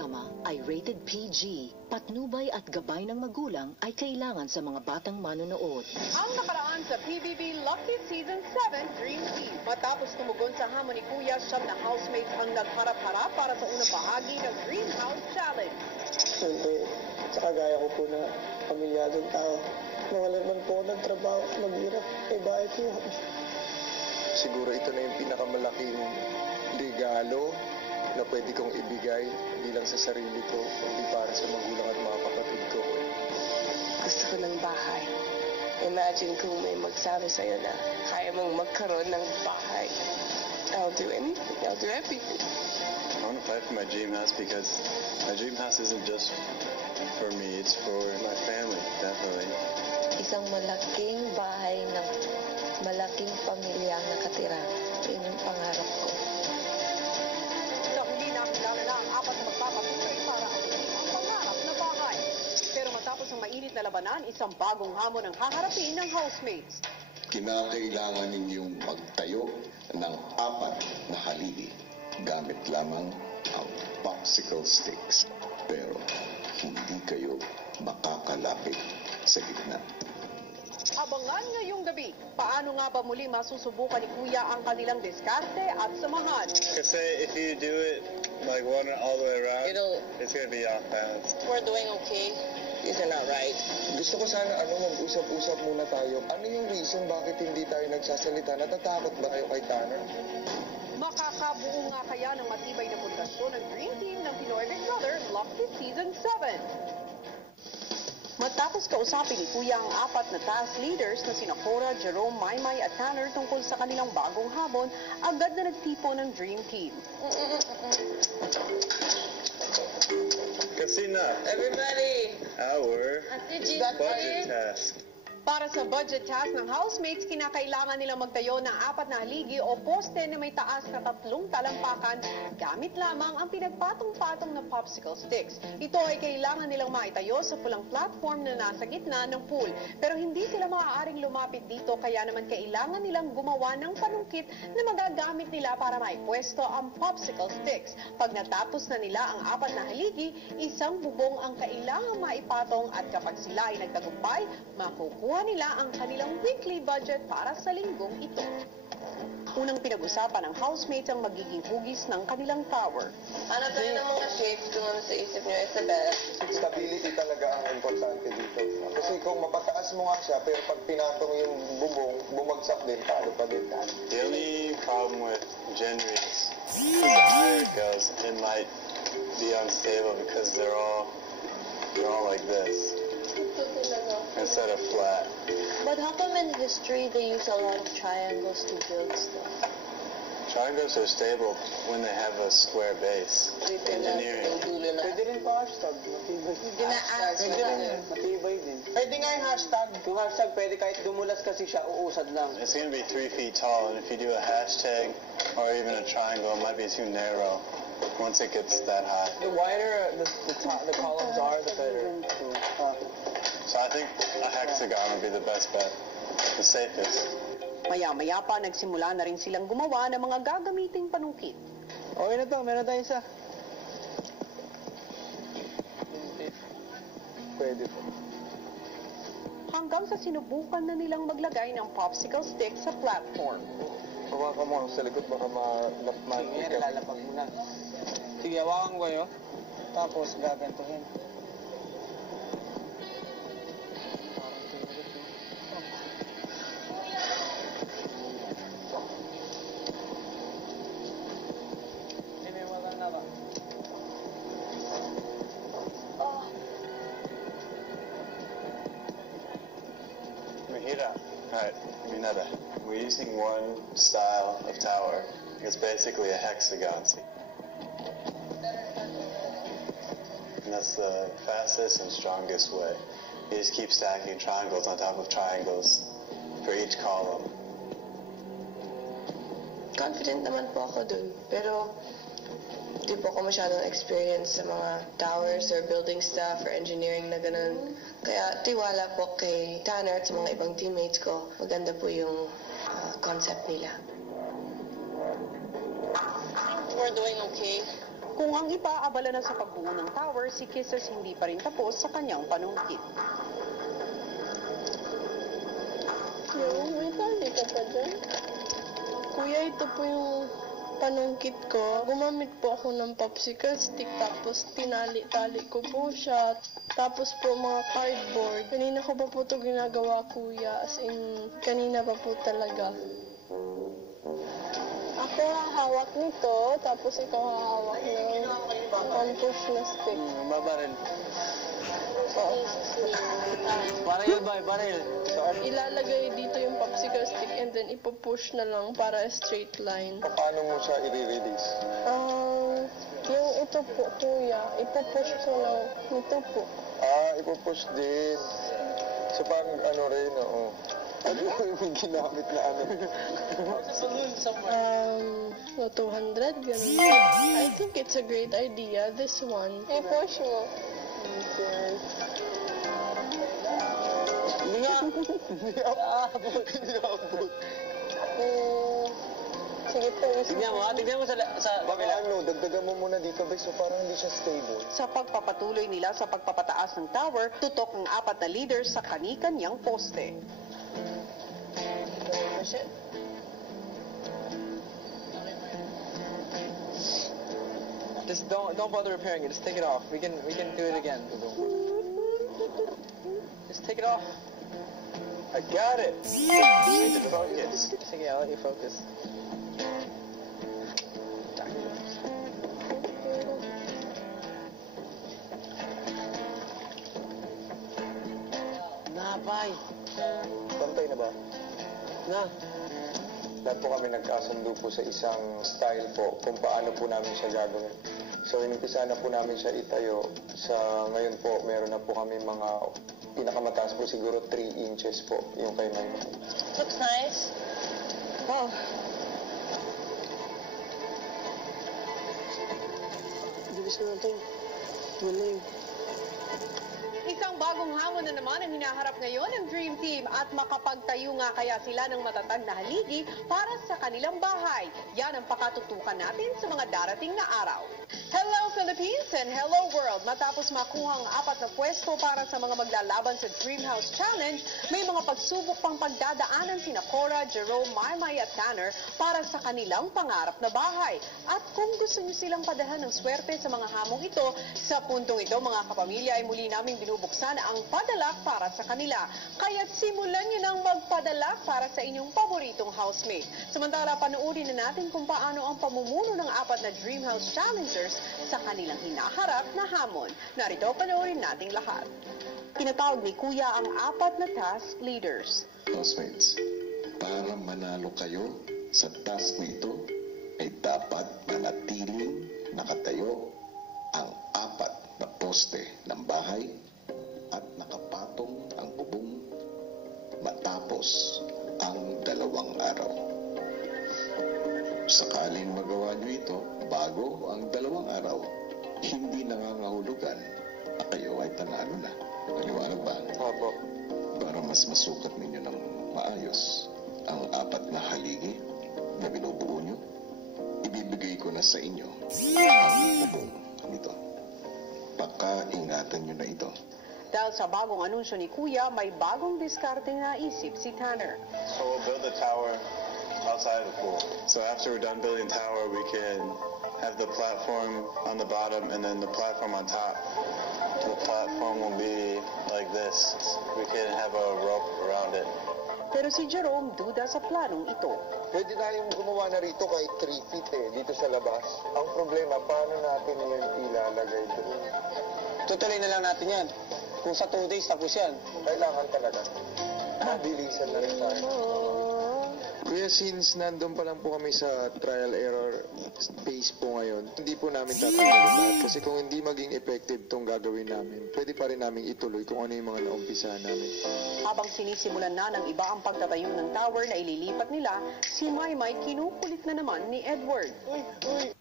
programa ay rated PG. Patnubay at gabay ng magulang ay kailangan sa mga batang manonood. Ang nakaraan sa PBB Lucky Season 7 Dream Team. Matapos tumugon sa hamon ni Kuya, siyam na housemates ang nagharap-harap para sa unang bahagi ng Dream House Challenge. Siyempre, sa kagaya ko po na pamilyadong tao, nawalan man po ng trabaho, maghirap, bahay po. Siguro ito na yung pinakamalaking regalo na pwede kong ibigay, hindi lang sa sarili ko, kundi para sa magulang at mga kapatid ko. Gusto ko ng bahay. Imagine kung may magsabi sa'yo na kaya mong magkaroon ng bahay. I'll do anything. I'll do everything. I want to fight for my dream house because my dream house isn't just for me, it's for my family, definitely. Isang malaking bahay ng malaking pamilya ang nakatira. Yun yung pangarap ko. Sa huli nakilala na ang apat na magpapatuloy para ang pangarap na bahay. Pero matapos ang mainit na labanan, isang bagong hamon ang haharapin ng housemates. Kinakailangan ninyong magtayo ng apat na haligi gamit lamang ang popsicle sticks. Pero hindi kayo makakalapit sa gitna. Abangan ngayong gabi, paano nga ba muli masusubukan ni Kuya ang kanilang diskarte at samahan? Kasi if you do it like one all the way around, it's gonna be off balance. We're doing okay. These are not right. Gusto ko sana mag-usap-usap muna tayo. Ano yung reason bakit hindi tayo nagsasalita? Natatakot ba kayo kay Tanner? Makakabuo nga kaya ng matibay na pundasyon ng Dream Team ng Pinoy Big Brother Lucky Season 7. Matapos kausapin ni Kuya ang apat na task leaders na sina Cora, Jerome, Maymay at Tanner tungkol sa kanilang bagong habon, agad na nagtipo ng Dream Team. Casina. Everybody! Our budget task. Para sa budget task ng housemates, kinakailangan nilang magtayo ng apat na haligi o poste na may taas na 3 talampakan gamit lamang ang pinagpatong-patong na popsicle sticks. Ito ay kailangan nilang maitayo sa pulang platform na nasa gitna ng pool. Pero hindi sila maaaring lumapit dito kaya naman kailangan nilang gumawa ng panungkit na magagamit nila para maipwesto ang popsicle sticks. Pag natapos na nila ang apat na haligi, isang bubong ang kailangan maipatong at kapag sila ay nagtagumpay, makukuha nila ang kanilang weekly budget para sa linggong ito. Unang pinag-usapan ng housemates ang magiging hugis ng kanilang tower. Ano tayo ng mga shapes kung ano sa isip niyo is the best? Stability talaga ang importante dito. Kasi kung mapataas mo nga siya, pero pag pinatong yung bubong, bumagsak din, talo pa din. The only problem with January is the higher it goes, it might be unstable because they're all like this instead of flat. But how come in history they use a lot of triangles to build stuff? Triangles are stable when they have a square base. Engineering. Pwede rin pa hashtag, matibay. Pwede rin, matibay din. Pwede nga yung hashtag. Yung hashtag pwede kahit dumulas kasi siya, uusad lang. It's going to be 3 feet tall, and if you do a hashtag or even a triangle, it might be too narrow once it gets that high. The wider the columns are, the better. So I think a hexagon would be the best bet, the safest. Maya-maya pa, nagsimula na rin silang gumawa ng mga gagamiting panungkit. Okay na to, meron tayo isa. Pwede po. Hanggang sa sinubukan na nilang maglagay ng popsicle stick sa platform. Hawakan mo sa likod, baka Sige, lalapag muna. Sige, hawakan ko yun. Tapos gagantuhin. Alright, Minetta. We're using one style of tower. It's basically a hexagon. And that's the fastest and strongest way. You just keep stacking triangles on top of triangles for each column. Confident naman po ako dun. Pero di po ako masyadong experience sa mga towers or building stuff or engineering na ganun. Kaya tiwala po kay Tanner at sa mga ibang teammates ko. Maganda po yung concept nila. We're doing okay. Kung ang iba abala na sa pagbuo ng tower, si Kisses hindi pa rin tapos sa kanyang panungkit. May tali ka pa dyan? Kuya, ito po yung panungkit ko. Gumamit po ako ng popsicle stick, tapos tinali-tali ko po siya. Tapos po mga cardboard. Kanina ko pa po ito ginagawa, kuya. As in, kanina pa po talaga. Ako hawak nito, tapos ikaw hawak ng pang-push na stick. Babaril. Oo. Baril. Ilalagay dito yung popsicle stick and then ipupush na lang para straight line. Paano mo siya i-release? Yung ito po, kuya, ipupush ko lang. Ito po. Ipupush din. So, parang ano rin, oo. Ano yung ginamit na ano? 200, ganun. I think it's a great idea, this one. Push mo. Hindi nga. Hindi abot. Sige po. Tignan mo sa Baka ano, dagdagan mo muna dito, Bay, so parang hindi siya stable. Sa pagpapatuloy nila sa pagpapataas ng tower, tutok ang 4 na leaders sa kani-kanyang poste. Just don't bother repairing it. Just take it off. We can do it again. Just take it off. I got it. Focus. Sige, I'll let you focus. Napay. Pantay na ba? Na. Lahat po kami nagkasundo po sa isang style po kung paano po namin siya gagawin. So, inimpisa na po namin siya itayo. Sa ngayon po, meron na po kami mga pinakamataas po siguro 3 inches po yung kay Maymay. Looks nice. Oh. Bilis ko natin. Galing. Isang bagong hamon na naman ang hinaharap ngayon ng Dream Team at makapagtayo nga kaya sila ng matatag na haligi para sa kanilang bahay. Yan ang pakatutukan natin sa mga darating na araw. Hello Philippines and hello world! Matapos makuha ang 4 na pwesto para sa mga maglalaban sa Dream House Challenge, may mga pagsubok pang pagdadaanan sina Cora, Jerome, Maymay at Tanner para sa kanilang pangarap na bahay. At kung gusto niyo silang padalhan ng swerte sa mga hamong ito, sa puntong ito mga kapamilya ay muli namin binubuksan ang padalak para sa kanila. Kaya simulan niyo nang magpadalak para sa inyong paboritong housemate. Samantala, panoorin na natin kung paano ang pamumuno ng 4 na Dream House Challengers sa kanilang hinaharap na hamon. Narito, panoorin nating lahat. Tinatawag ni Kuya ang 4 na task leaders. Housemates, para manalo kayo sa task na ito, ay dapat manatiling nakatayo ang 4 na poste ng bahay at nakapatong ang bubong matapos ang 2 araw. Sakaling magawa nyo ito bago ang 2 araw, hindi nangangahulugan na kayo ay panalo na. Maliwanag ba? Opo. Para mas masukat ninyo ng maayos ang 4 na haligi na binubuo nyo, ibibigay ko na sa inyo ang bubong nito. Pakaingatan nyo na ito. Dahil sa bagong anunsyo ni Kuya, may bagong diskarteng naisip si Tanner. So we'll build a tower outside the pool. So after we're done building the tower, we can have the platform on the bottom and then the platform on top. The platform will be like this. We can have a rope around it. Pero si Jerome duda sa planong ito. Pwede tayong gumawa na rito kahit 3 feet dito sa labas. Ang problema, paano natin yan ilalagay doon? Tutuloy na lang natin yan. Kung sa 2 days, tapos yan. Kailangan talaga. Mabilisan na rin tayo. Kuya, since nandun pa lang po kami sa trial error phase po ngayon, hindi po namin tatanggalin lahat. Kasi kung hindi maging effective itong gagawin namin, pwede pa rin namin ituloy kung ano yung mga naumpisahan namin. Habang sinisimulan na ng iba ang pagtatayo ng tower na ililipat nila, si Maymay kinukulit na naman ni Edward. Uy!